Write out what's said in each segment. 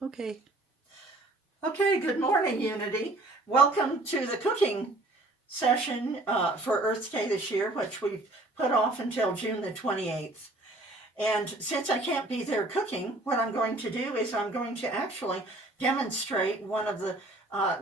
Okay. Okay, good morning, Unity. Welcome to the cooking session for Earth Day this year, which we've put off until June the 28th. And since I can't be there cooking, what I'm going to do is I'm going to actually demonstrate one of the uh,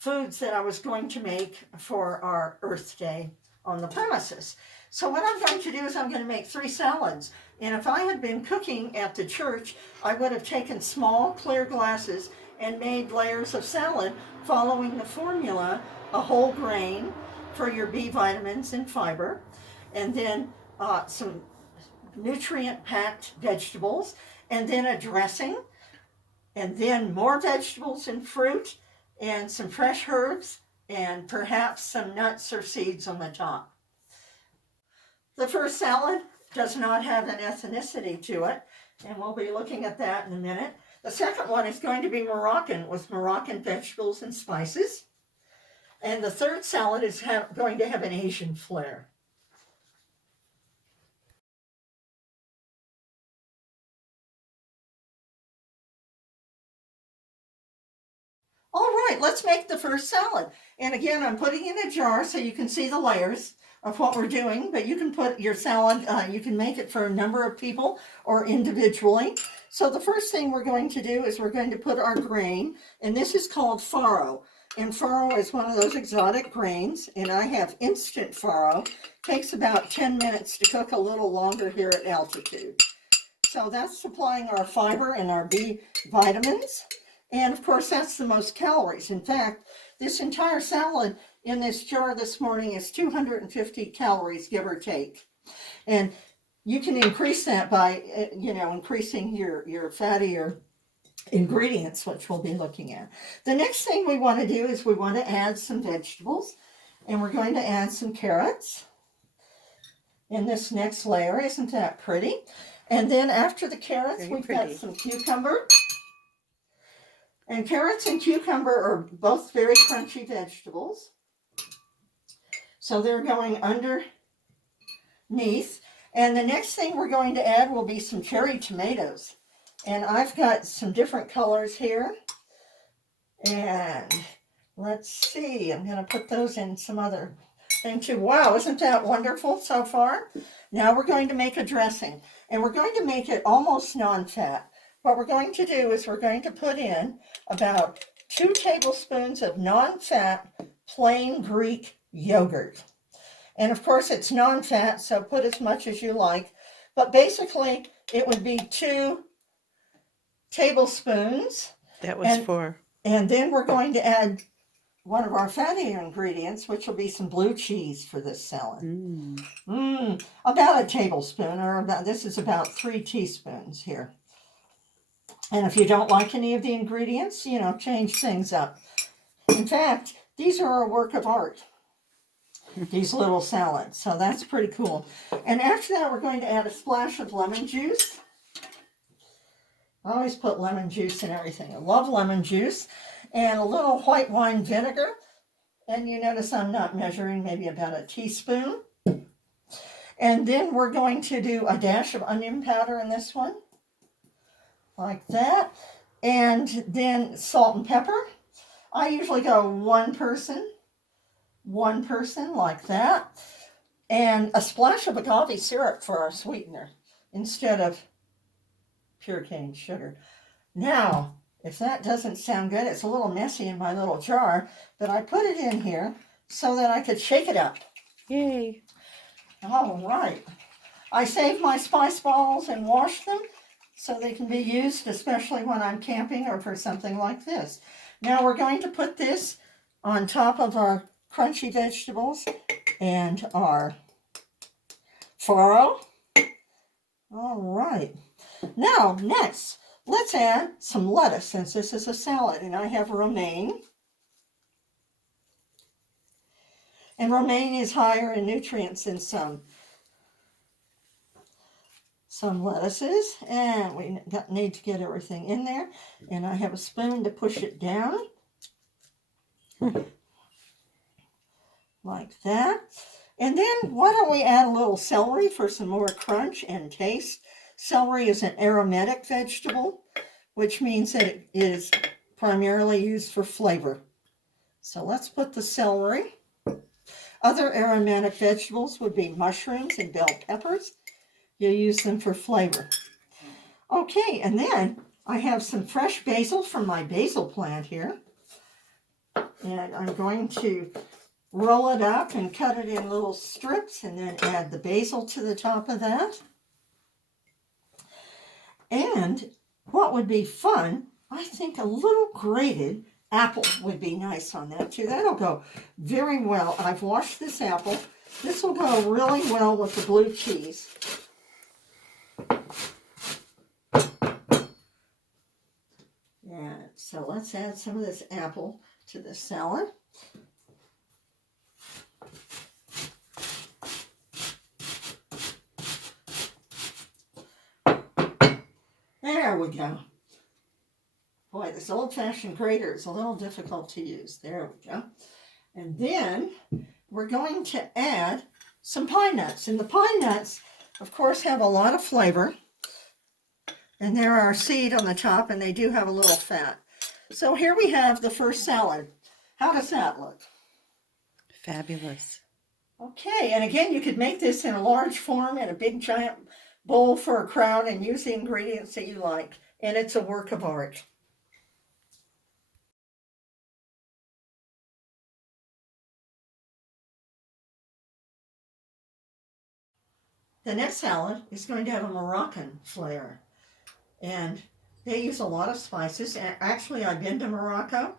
foods that I was going to make for our Earth Day on the premises. So what I'm going to do is I'm going to make 3 salads. And if I had been cooking at the church, I would have taken small clear glasses and made layers of salad following the formula: a whole grain for your B vitamins and fiber, and then some nutrient packed vegetables, and then a dressing, and then more vegetables and fruit, and some fresh herbs, and perhaps some nuts or seeds on the top. The first salad does not have an ethnicity to it, and we'll be looking at that in a minute. The second one is going to be Moroccan, with Moroccan vegetables and spices. And the third salad is going to have an Asian flair. All right, let's make the first salad. And again, I'm putting in a jar so you can see the layers of what we're doing, but you can put your salad, you can make it for a number of people or individually. So the first thing we're going to do is we're going to put our grain, and this is called farro. And farro is one of those exotic grains, and I have instant farro. Takes about 10 minutes to cook, a little longer here at altitude. So that's supplying our fiber and our B vitamins. And of course, that's the most calories. In fact, this entire salad in this jar this morning is 250 calories, give or take. And you can increase that by, increasing your fattier ingredients, which we'll be looking at. The next thing we want to do is we want to add some vegetables. And we're going to add some carrots in this next layer. Isn't that pretty? And then after the carrots, we've got some cucumber. And carrots and cucumber are both very crunchy vegetables. So they're going underneath. And the next thing we're going to add will be some cherry tomatoes. And I've got some different colors here. And let's see, I'm going to put those in some other thing too. Wow, isn't that wonderful so far? Now we're going to make a dressing. And we're going to make it almost non-fat. What we're going to do is we're going to put in about 2 tablespoons of non-fat plain Greek yogurt. And of course it's non-fat, so put as much as you like. But basically it would be 2 tablespoons. That was 4. And then we're going to add one of our fattier ingredients, which will be some blue cheese for this salad. About a tablespoon, or this is about 3 teaspoons here. And if you don't like any of the ingredients, change things up. In fact, these are a work of art, these little salads. So that's pretty cool. And after that, we're going to add a splash of lemon juice. I always put lemon juice in everything. I love lemon juice. And a little white wine vinegar. And you notice I'm not measuring, maybe about a teaspoon. And then we're going to do a dash of onion powder in this one. Like that. And then salt and pepper. I usually go one person like that. And a splash of agave syrup for our sweetener instead of pure cane sugar. Now, if that doesn't sound good, it's a little messy in my little jar, but I put it in here so that I could shake it up. Yay. All right. I save my spice balls and wash them so they can be used, especially when I'm camping or for something like this. Now we're going to put this on top of our crunchy vegetables and our farro. All right. Now, next, let's add some lettuce, since this is a salad, and I have romaine. And romaine is higher in nutrients than some lettuces, and we need to get everything in there. And I have a spoon to push it down. Like that. And then why don't we add a little celery for some more crunch and taste. Celery is an aromatic vegetable, which means that it is primarily used for flavor. So let's put the celery. Other aromatic vegetables would be mushrooms and bell peppers. You use them for flavor. Okay, and then I have some fresh basil from my basil plant here. And I'm going to roll it up and cut it in little strips and then add the basil to the top of that. And what would be fun, I think a little grated apple would be nice on that too. That'll go very well. I've washed this apple. This will go really well with the blue cheese. And so let's add some of this apple to the salad. There we go. Boy, this old-fashioned grater is a little difficult to use. There we go. And then we're going to add some pine nuts. And the pine nuts, of course, have a lot of flavor. And there are seed on the top, and they do have a little fat. So here we have the first salad. How does that look? Fabulous. Okay, and again, you could make this in a large form in a big giant bowl for a crowd and use the ingredients that you like. And it's a work of art. The next salad is going to have a Moroccan flair. And they use a lot of spices. Actually, I've been to Morocco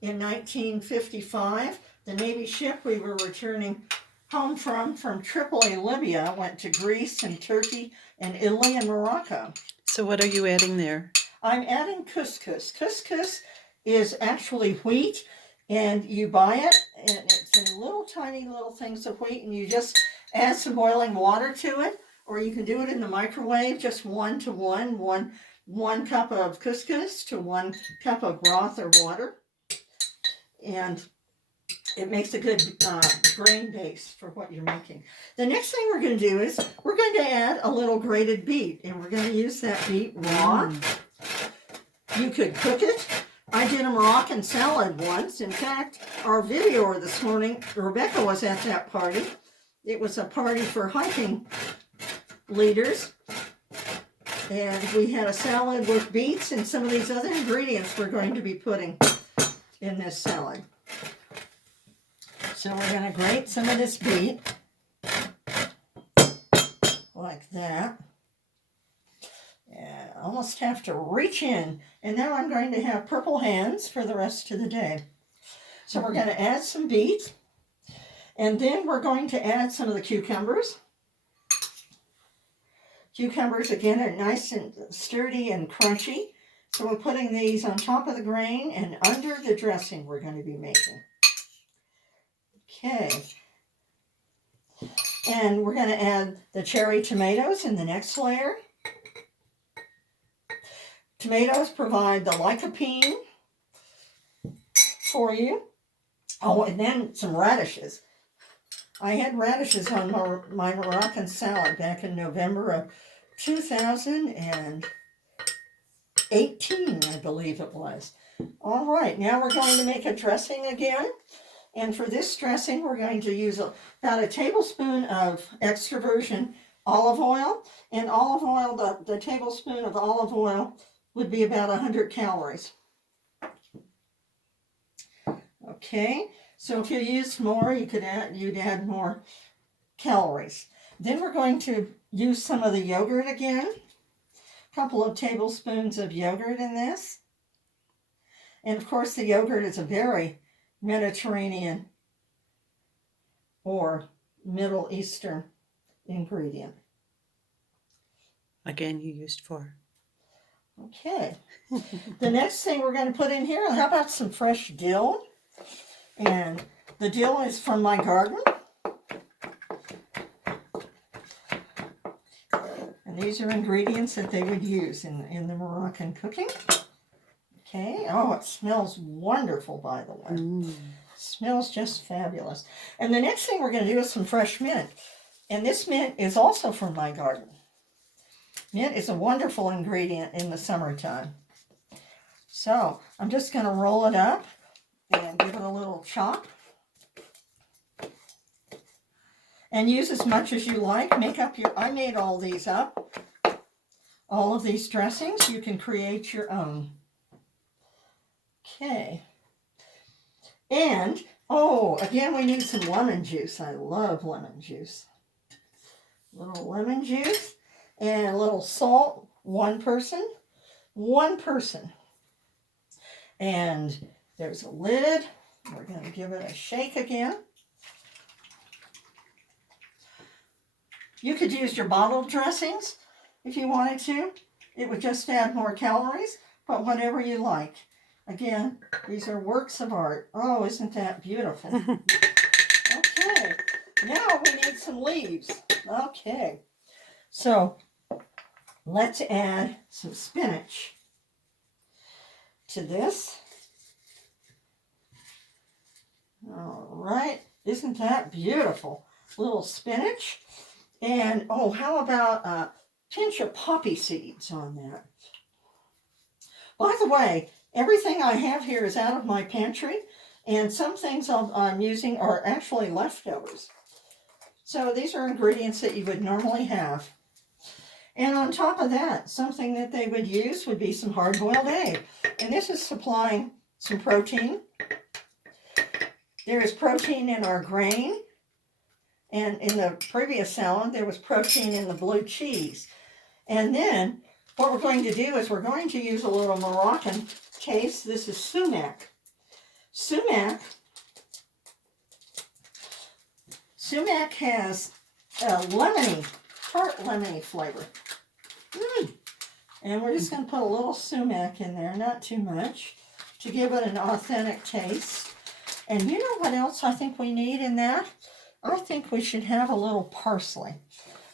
in 1955. The Navy ship we were returning home from Tripoli, Libya, went to Greece and Turkey and Italy and Morocco. So what are you adding there? I'm adding couscous. Couscous is actually wheat, and you buy it, and it's in little tiny little things of wheat, and you just add some boiling water to it, or you can do it in the microwave, just 1 to 1, one cup of couscous to 1 cup of broth or water, and it makes a good grain base for what you're making. The next thing we're going to do is we're going to add a little grated beet, and we're going to use that beet raw. You could cook it. I did a Moroccan salad once. In fact, our videoer this morning, Rebecca, was at that party. It was a party for hiking leaders. And we had a salad with beets and some of these other ingredients we're going to be putting in this salad. So we're going to grate some of this beet like that. And I almost have to reach in. And now I'm going to have purple hands for the rest of the day. So we're going to add some beet. And then we're going to add some of the cucumbers. Cucumbers, again, are nice and sturdy and crunchy. So we're putting these on top of the grain and under the dressing we're going to be making. Okay. And we're going to add the cherry tomatoes in the next layer. Tomatoes provide the lycopene for you. Oh, and then some radishes. I had radishes on my Moroccan salad back in November of 2018, I believe it was. All right, now we're going to make a dressing again. And for this dressing, we're going to use about a tablespoon of extra virgin olive oil. And olive oil, the tablespoon of olive oil would be about 100 calories. Okay, so if you used more, you'd add more calories. Then we're going to use some of the yogurt again. A couple of tablespoons of yogurt in this. And of course, the yogurt is a very Mediterranean or Middle Eastern ingredient. Again, you used 4. Okay. The next thing we're going to put in here, how about some fresh dill? And the dill is from my garden. And these are ingredients that they would use in the Moroccan cooking. Okay. Oh, it smells wonderful, by the way. Smells just fabulous. And the next thing we're going to do is some fresh mint. And this mint is also from my garden. Mint is a wonderful ingredient in the summertime. So I'm just going to roll it up and give it a little chop. And use as much as you like. I made all these up. All of these dressings. You can create your own. Okay. And, again, we need some lemon juice. I love lemon juice. A little lemon juice and a little salt. One person. And there's a lid. We're going to give it a shake again. You could use your bottled dressings if you wanted to. It would just add more calories, but whatever you like. Again, these are works of art. Oh, isn't that beautiful? Okay, now we need some leaves. Okay, so let's add some spinach to this. All right, isn't that beautiful? Little spinach. And, how about a pinch of poppy seeds on that? By the way, everything I have here is out of my pantry, and some things I'm using are actually leftovers. So these are ingredients that you would normally have. And on top of that, something that they would use would be some hard-boiled egg. And this is supplying some protein. There is protein in our grain. And in the previous salad, there was protein in the blue cheese. And then what we're going to do is we're going to use a little Moroccan taste. This is sumac. Sumac has a tart lemony flavor. And we're just going to put a little sumac in there, not too much, to give it an authentic taste. And you know what else I think we need in that? I think we should have a little parsley.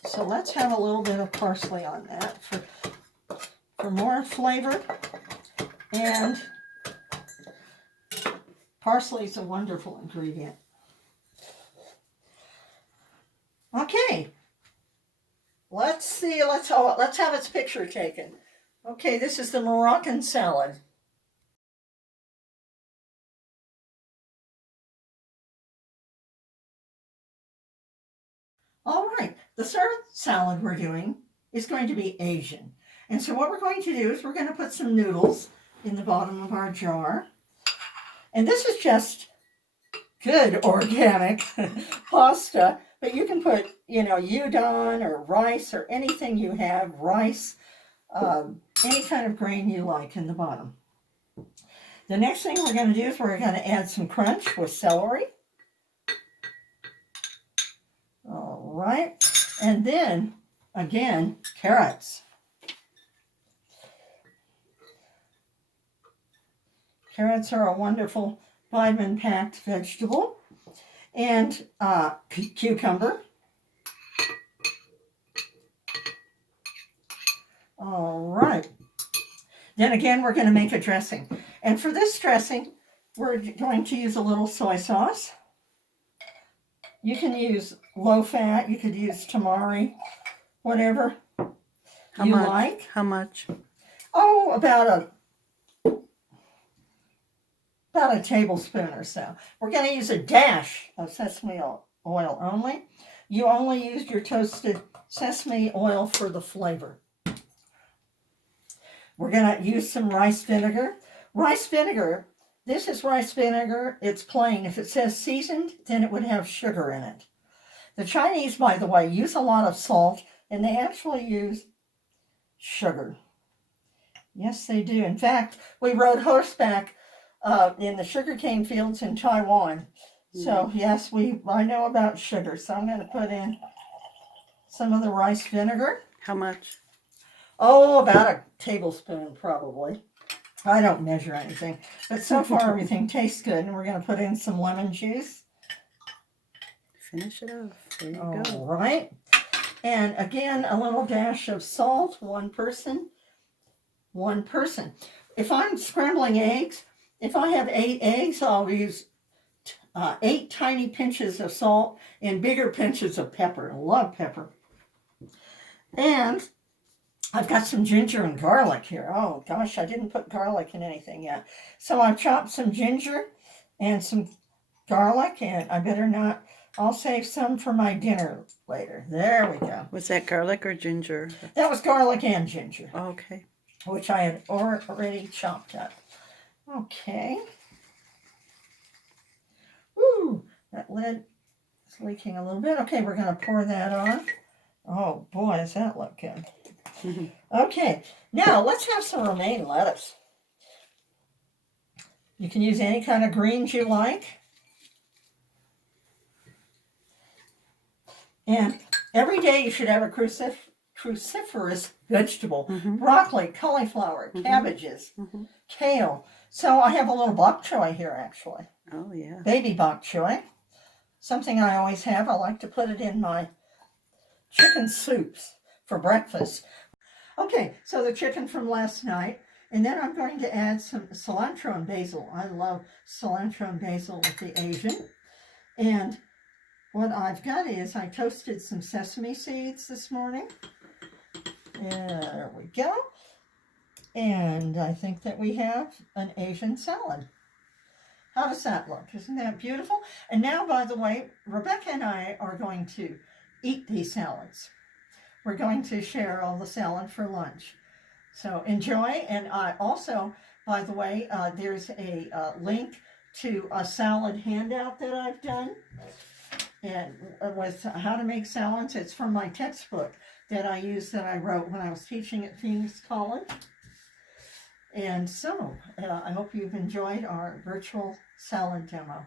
So let's have a little bit of parsley on that for more flavor. And parsley is a wonderful ingredient. Okay. Let's see. Let's have its picture taken. Okay, this is the Moroccan salad. All right, the third salad we're doing is going to be Asian. And so what we're going to do is we're going to put some noodles in the bottom of our jar. And this is just good organic pasta, but you can put, udon or rice or anything you have, any kind of grain you like in the bottom. The next thing we're going to do is we're going to add some crunch with celery. All right, and then, again, carrots. Carrots are a wonderful vitamin-packed vegetable. And cucumber. All right. Then again, we're going to make a dressing. And for this dressing, we're going to use a little soy sauce. You can use low fat, you could use tamari, whatever you like. How much? Oh, about a tablespoon or so. We're going to use a dash of sesame oil only. You only use your toasted sesame oil for the flavor. We're going to use some rice vinegar. Rice vinegar, this is rice vinegar. It's plain. If it says seasoned, then it would have sugar in it. The Chinese, by the way, use a lot of salt, and they actually use sugar. Yes, they do. In fact, we rode horseback in the sugarcane fields in Taiwan. So, yes, I know about sugar. So I'm going to put in some of the rice vinegar. How much? Oh, about a tablespoon, probably. I don't measure anything. But so far, everything tastes good. And we're going to put in some lemon juice. Finish it off. There you go. All right. And again, a little dash of salt. One person. If I'm scrambling eggs, if I have 8 eggs, I'll use 8 tiny pinches of salt and bigger pinches of pepper. I love pepper. And I've got some ginger and garlic here. Oh gosh, I didn't put garlic in anything yet. So I've chopped some ginger and some garlic, and I better not. I'll save some for my dinner later. There we go. Was that garlic or ginger? That was garlic and ginger, Okay. which I had already chopped up. Okay. Woo! That lid is leaking a little bit. Okay, we're going to pour that on. Oh boy, does that look good. Okay, now let's have some romaine lettuce. You can use any kind of greens you like. And every day you should have a cruciferous vegetable. Broccoli, cauliflower, cabbages, kale. So I have a little bok choy here actually. Oh, yeah. Baby bok choy. Something I always have. I like to put it in my chicken soups for breakfast. Okay, so the chicken from last night. And then I'm going to add some cilantro and basil. I love cilantro and basil with the Asian. And what I've got is I toasted some sesame seeds this morning. There we go. And I think that we have an Asian salad. How does that look? Isn't that beautiful? And now, by the way, Rebecca and I are going to eat these salads. We're going to share all the salad for lunch. So enjoy. And I also, by the way, there's a link to a salad handout that I've done. And with how to make salads. It's from my textbook that I wrote when I was teaching at Phoenix College. And so I hope you've enjoyed our virtual salad demo.